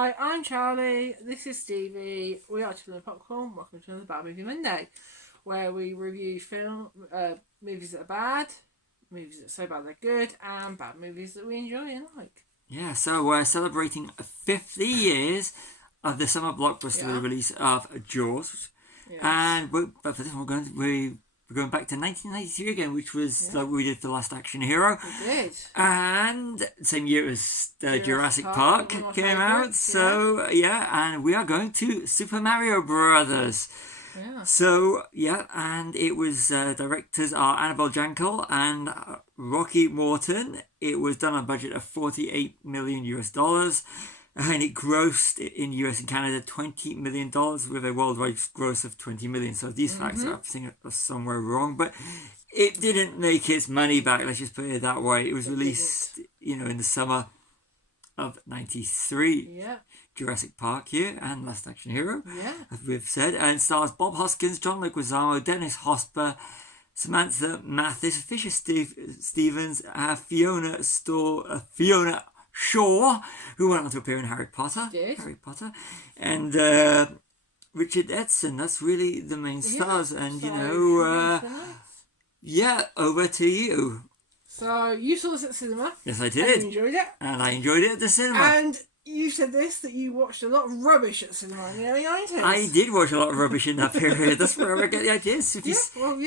Hi, I'm Charlie. This is Stevie. We are Chilling Popcorn. Welcome to another Bad Movie Monday, where we review movies that are bad, movies that are so bad they're good, and bad movies that we enjoy and like. Yeah, so we're celebrating 50 years of the Summer Blockbuster with the release of Jaws. Yes. And but for this one, we're going back to 1993 again, which was like we did for Last Action Hero. We did. And same year as Jurassic Park came out. So, and we are going to Super Mario Brothers. Yeah. So, and it was directors are Annabelle Jankel and Rocky Morton. It was done on a budget of $48 million US. And it grossed in US and Canada $20 million with a worldwide gross of $20 million. So these facts are somewhere wrong, but it didn't make its money back. Let's just put it that way. It was released, in the summer of '93. Yeah. Jurassic Park here and Last Action Hero, as we've said, and stars Bob Hoskins, John Leguizamo, Dennis Hopper, Samantha Mathis, Fisher Stevens, Fiona Shaw, who went on to appear in Harry Potter. And Richard Edson. That's really the main stars. And over to you. So you saw this at the cinema. Yes, I did. And you enjoyed it. And I enjoyed it at the cinema. And you said that you watched a lot of rubbish at the cinema in the early 90s. I did watch a lot of rubbish in that period. That's where I get the ideas. From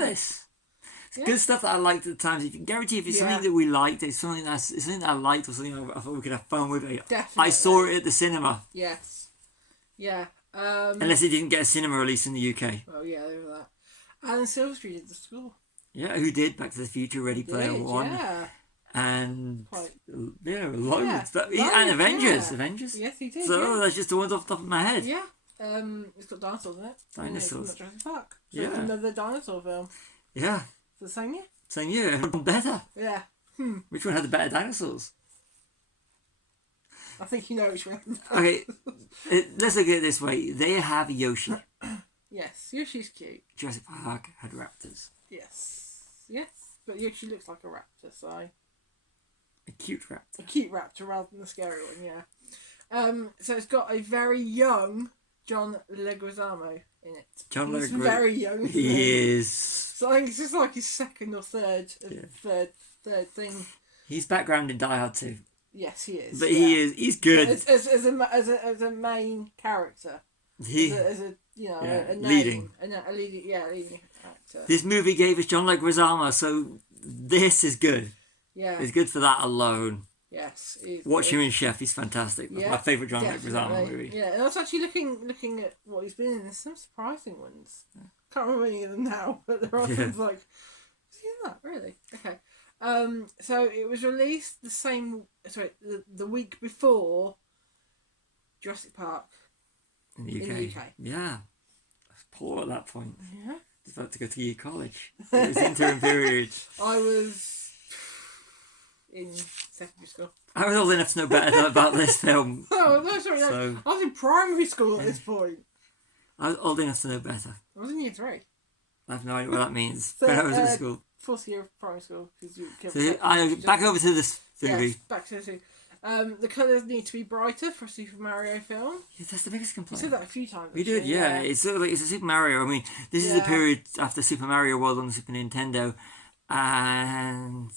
this. Good stuff that I liked at the time. If you guarantee if it's something that we liked, it's something that I liked or something I thought we could have fun with. Definitely. I saw it at the cinema. Yes. Yeah. Unless it didn't get a cinema release in the UK. Oh yeah, there was that. Alan Silverstreet did the score. Yeah, who did Back to the Future, Ready Player One. Yeah. And loads. And Avengers. Yes, he did. So that's just the ones off the top of my head. Yeah. It's got dinosaurs in it. Dinosaurs. It's Jurassic Park. So it's another dinosaur film. Yeah. The same year? Same year. Better. Yeah. Which one had the better dinosaurs? I think you know which one. Okay, let's look at it this way. They have Yoshi. Yes, Yoshi's cute. Jurassic Park had raptors. Yes. But Yoshi looks like a raptor, so... A cute raptor. A cute raptor rather than a scary one, yeah. So it's got a very young John Leguizamo in it. He's very young. He is. So I think it's just like his second or third thing. He's background in Die Hard 2. Yes, he is. But he's good. As a main character. As a leading actor. This movie gave us John Leguizamo, so this is good. Yeah. It's good for that alone. Yes. Watch him in Chef, he's fantastic. That's my favourite John Leguizamo movie. Yeah, and I was actually looking at what he's been in. There's some surprising ones. Can't remember any of them now, but there are things like, is he in that? Really? Okay. So it was released the week before Jurassic Park. In the UK. Yeah. I was poor at that point. Yeah. I was about to go to college. It was interim period. I was in secondary school. I was old enough to know better about this film. Oh, no, sorry. So, I was in primary school at this point. I was old enough to know better. I was in year 3. I have no idea what that means. But I was at school. 4th year of primary school. Back over to this movie. Yes, back to the the colours need to be brighter for a Super Mario film. Yeah, that's the biggest complaint. We said that a few times. We did, yeah. It's sort of like it's a Super Mario. I mean, this is a period after Super Mario World on the Super Nintendo, and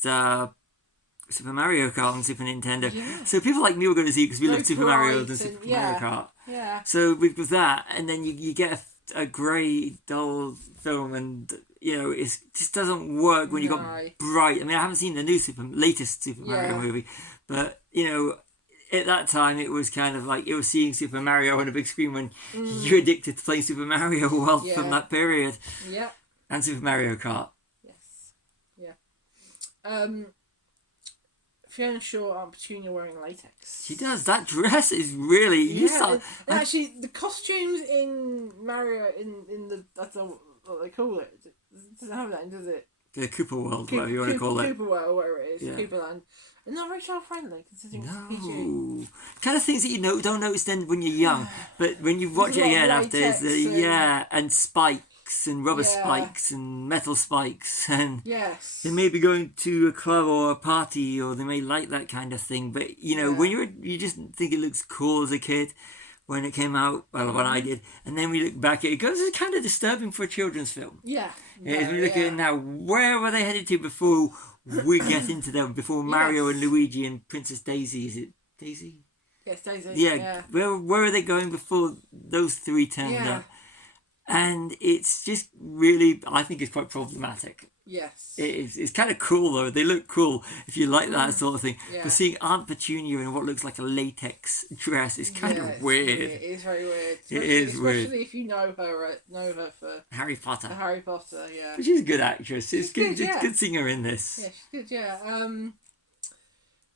Super Mario Kart on Super Nintendo. Yeah. So people like me were going to see it because we love Super Mario and Super Mario Kart. Yeah. So with that, and then you get a grey, dull film, and it just doesn't work when you got bright. I mean, I haven't seen the latest Super Mario movie, but at that time it was kind of like it was seeing Super Mario on a big screen when you're addicted to playing Super Mario World from that period. Yeah. And Super Mario Kart. Yes. Yeah. Fiona Shaw and Petunia wearing latex. She does. That dress is really... Actually, the costumes in Mario, in the... That's what they call it. It doesn't have that, does it? The Cooper World, whatever you want to call it. Cooper World, whatever it is. Yeah. Cooper Land. And not very child-friendly, considering it's PG. Kind of things that you don't notice then when you're young. But when you watch it again after... and spikes spikes and rubber spikes and metal spikes, and Yes. they may be going to a club or a party, or they may like that kind of thing. But you know, when you just think it looks cool as a kid when it came out, well, when I did, and then we look back at it, goes, it's kind of disturbing for a children's film. Yeah. When we look at it now, where were they headed to before we get into them? Before Mario and Luigi and Princess Daisy, is it Daisy? Yes, Daisy. Yeah. Where are they going before those three turned up? And it's just really, I think it's quite problematic. Yes. It's kind of cool though. They look cool if you like that sort of thing. Yeah. But seeing Aunt Petunia in what looks like a latex dress is kind of weird. It is very weird. Especially if you know her for Harry Potter. Harry Potter, yeah. But she's a good actress. It's good. Yeah. It's good seeing her in this. Yeah, she's good. Yeah.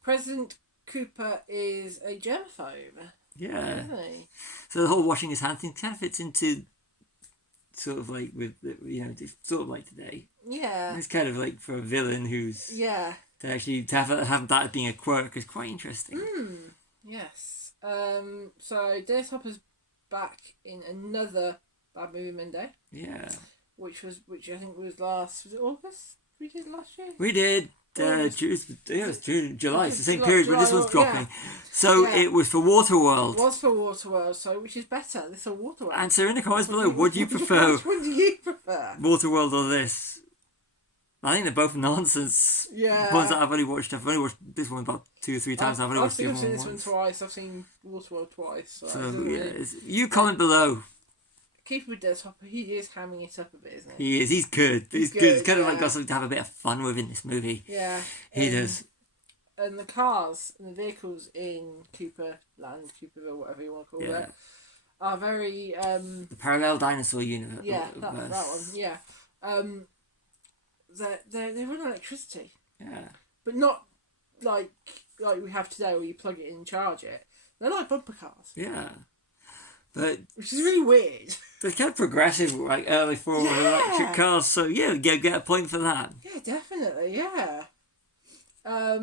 President Cooper is a germaphobe. Yeah. Isn't he? So the whole washing his hands thing kind of fits into sort of like with sort of like today. Yeah. It's kind of like for a villain who's to have that as being a quirk is quite interesting. Yes. So Dennis Hopper's back in another Bad Movie Monday. Yeah. Which I think was August? We did last year. We did. It was June, July. It's the same period when this one's dropping. So it was for Waterworld. It was for Waterworld, so which is better? This is Waterworld. Answer in the comments below. What do you prefer? Which one do you prefer? Waterworld or this? I think they're both nonsense. Yeah. Ones that I've only watched. I've only watched this one about 2 or 3 times. I've only watched the other one this once. one twice. I've seen Waterworld twice. So you comment below. Keep with Dennis Hopper. He is hamming it up a bit, isn't he? He is. He's good. He's good. He's kind of like got something to have a bit of fun with in this movie. Yeah. He does. And the cars and the vehicles in Cooperville, whatever you want to call it, are very... the parallel dinosaur universe. Yeah, that one, yeah. They run on electricity. Yeah. But not like we have today where you plug it in and charge it. They're like bumper cars. Yeah. But which is really weird. They're kind of progressive, like early form of electric cars, so get a point for that. Yeah, definitely, yeah. I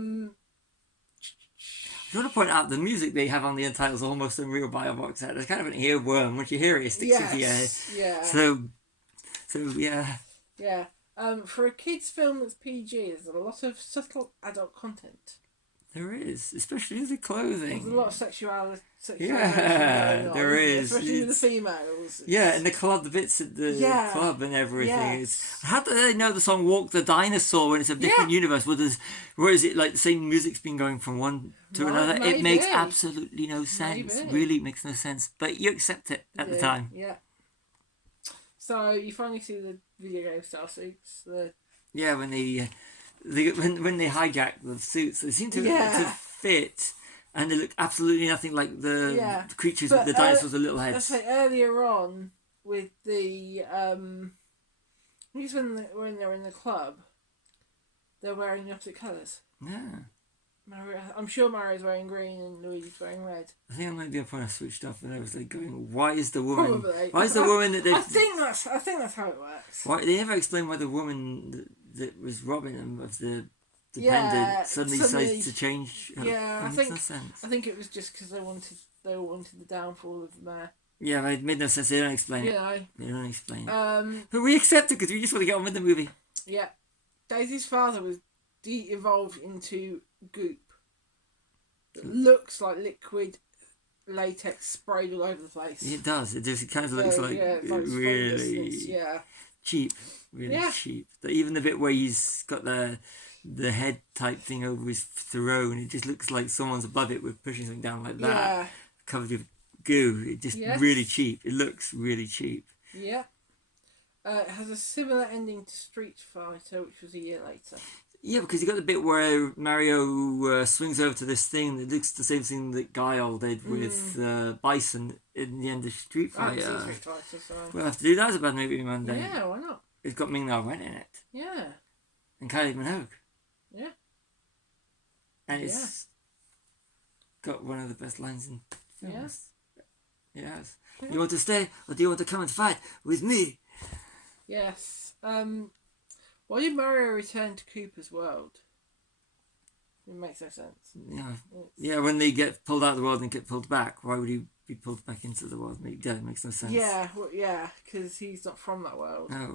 want to point out the music they have on the Untitled is almost Unreal by a box set. There's kind of an earworm. Once you hear it, it sticks into your head. Yeah. So yeah. Yeah. For a kids' film that's PG, there's a lot of subtle adult content. There is, especially the clothing. There's a lot of sexuality. Yeah, there is. Especially with the females. Yeah, and the bits at the club and everything. Yes. How do they know the song "Walk the Dinosaur" when it's a different universe? Where is it like the same music's been going from one to another? Maybe. It makes absolutely no sense. Maybe. Really makes no sense. But you accept it at the time. Yeah. So you finally see the video game style suits. Yeah, when they hijack the suits, they seem to fit, and they look absolutely nothing like the creatures with the dinosaurs with little heads. Let's say earlier on with the I think it's when they're in the club, they're wearing the opposite colours. Yeah. I'm sure Mario's wearing green and Luigi's wearing red. I think I might be a point I switched off and I was like going, why is the woman? Probably. Why is the woman that they? I think that's how it works. Why they never explain why the woman that was robbing them of the pendant suddenly decides to change? Yeah, makes no sense. I think it was just because they all wanted the downfall of the mayor. Yeah, but it made no sense. They don't explain it. Yeah. They don't explain it. But we accept it because we just want to get on with the movie. Yeah. Daisy's father was de-evolved into goop. It looks like liquid latex sprayed all over the place. It does. It just kind of looks like really cheap. Really cheap. Even the bit where he's got the head type thing over his throne, it just looks like someone's above it with pushing something down like that, covered with goo. It just really cheap. It looks really cheap. Yeah. It has a similar ending to Street Fighter, which was a year later. Yeah, because you got the bit where Mario swings over to this thing that looks the same thing that Guile did with Bison in the end of Street Fighter. Street Fighter, so. We'll have to do that as a Bad Movie Monday. Yeah, why not? It's got Ming-Na Wen in it. Yeah. And Kylie Minogue. Yeah. And it's got one of the best lines in films. Yes. Yeah. You want to stay or do you want to come and fight with me? Yes. Why did Mario return to Koopa's world? It makes no sense. Yeah, yeah. When they get pulled out of the world and get pulled back, why would he be pulled back into the world? It makes no sense. Yeah, well, yeah, because he's not from that world. No.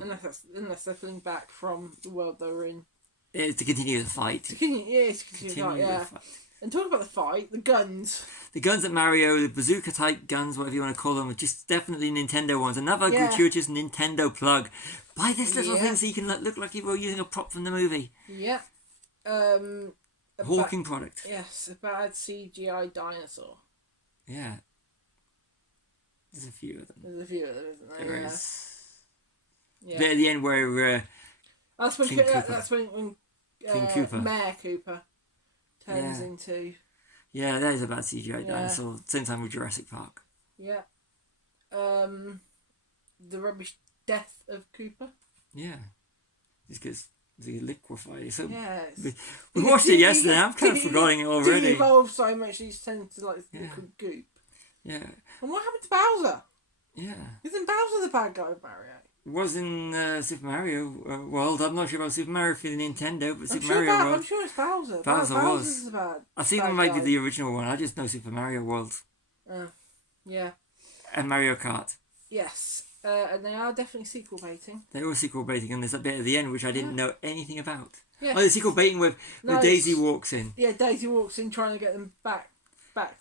Unless they're pulling back from the world they were in. It's to continue the fight. To continue the fight. And talk about the fight, the guns. The guns at Mario, the bazooka type guns, whatever you want to call them, are just definitely Nintendo ones. Another gratuitous Nintendo plug. Buy this little thing so you can look like you were using a prop from the movie. Yeah. Hawking product. Yes, a bad CGI dinosaur. Yeah. There's a few of them. There's a few of them, isn't there? There is. Yeah. Bit at the end where that's when King Koopa. Mayor Koopa turns into. Yeah, that is a bad CGI dinosaur. Same time with Jurassic Park. Yeah. The rubbish death of Koopa. Yeah. It's because they liquefy. So yes. we watched it yesterday. I'm kind of forgetting it already. He evolved so much he's turned to like liquid goop. Yeah. And what happened to Bowser? Yeah. Isn't Bowser the bad guy of Mario? It was in Super Mario World. I'm not sure about Super Mario for the Nintendo, but Super Mario World. I'm sure it's Bowser. Bowser's was the bad. I think it might be the original one. I just know Super Mario World. Yeah. And Mario Kart. Yes. And they are definitely sequel baiting. They were sequel baiting, and there's a bit at the end which I didn't know anything about. Yeah. Oh, the sequel baiting where Daisy walks in. Yeah, Daisy walks in trying to get them back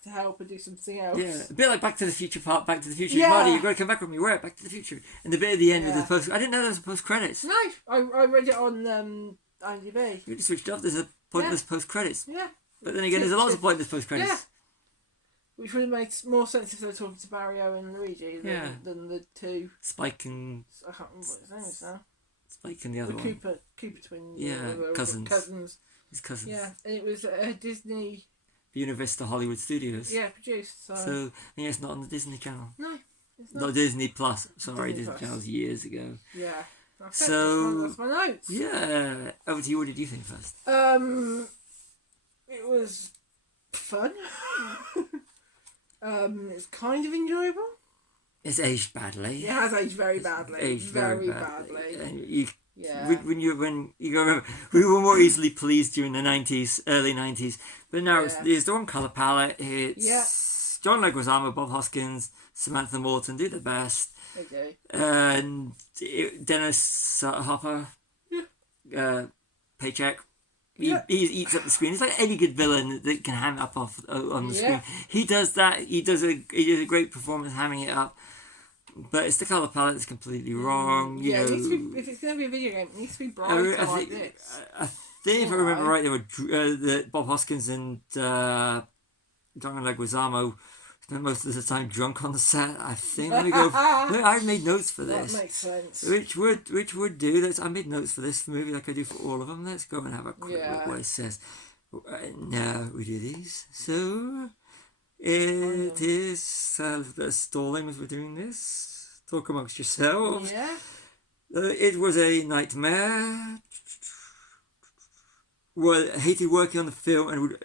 to help and do something else. Yeah, a bit like Back to the Future part. Back to the Future. Yeah. Marty, you've got to come back with me. Where? Back to the Future. And the bit at the end with the post. I didn't know there was a post credits. No, I read it on IMDb. You just switched off. There's a pointless post credits. Yeah. But then again, there's a lot of pointless post credits. Yeah. Which would have made more sense if they were talking to Mario and Luigi than the two. Spike and. I can't remember what his name is now. Spike and the other one. Cooper twins. Yeah, cousins. His cousins. Yeah, and it was Disney. Universal Hollywood Studios. Yeah, produced. So yeah, it's not on the Disney Channel. No, it's not. Not Disney Plus. Sorry, Disney Disney Plus. Channel's years ago. Yeah. So that's my notes. Yeah. Over to you. What did you think first? It was fun. It's kind of enjoyable. It's aged badly. It has aged very badly. Aged very badly. And you, yeah. When you go, remember, we were more easily pleased during the 90s, early 90s, but now it's the one colour palette. It's John Leguizamo, Bob Hoskins, Samantha Morton do the best. They do. And Dennis Hopper, paycheck. He eats up the screen. It's like any good villain that can ham it up on the screen. He does that. He does a great performance hamming it up. But it's the colour palette that's completely wrong. You know, it needs to be, if it's going to be a video game, it needs to be brighter like this. I think if I remember right, there were Bob Hoskins and John Leguizamo spent most of the time drunk on the set. I think. Let me go. I've made notes for this. That makes sense. Which would do. I made notes for this movie like I do for all of them. Let's go and have a quick look what it says. Now we do these. So it is a little bit of stalling as we're doing this. Talk amongst yourselves. Yeah. It was a nightmare. Well, hated working on the film and would.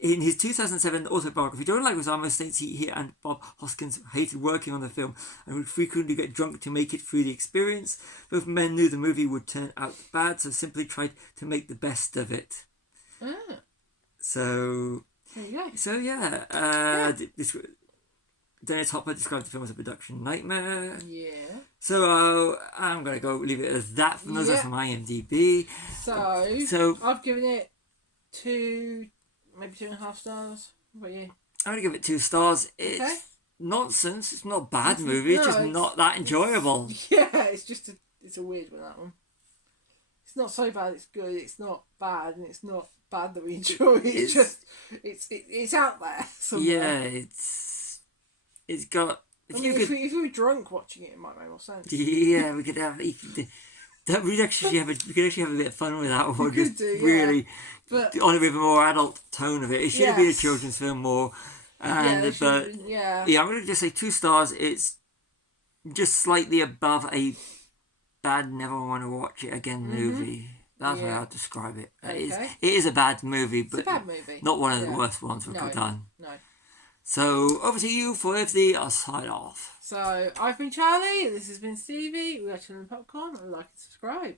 In his 2007 autobiography, John Leguizamo states he and Bob Hoskins hated working on the film and would frequently get drunk to make it through the experience. Both men knew the movie would turn out bad, so simply tried to make the best of it. So, there you go. So Dennis Hopper described the film as a production nightmare. Yeah. So I'm going to go leave it as that from those are from IMDb. So I've given it maybe 2.5 stars. What about you? I'm going to give it 2 stars. It's nonsense. It's not a bad movie. It's just not that enjoyable. Yeah, it's a weird one, that one. It's not so bad it's good. It's not bad, and it's not bad that we enjoy. It's just it's out there somewhere. Yeah, it's got. If we were drunk watching it, it might make more sense. Yeah, we could have. We'd actually have a bit of fun with that one. Could do, really, but on a bit of a more adult tone of it. It should have been a children's film more. And I'm going to just say 2 stars. It's just slightly above a bad, never want to watch it again movie. That's how I'd describe it. Okay. It is a bad movie, but it's a bad movie. Not one of the worst ones we've done. No. So over to you for the sign off. So I've been Charlie. This has been Stevie. We're Chilling Popcorn. Like and subscribe.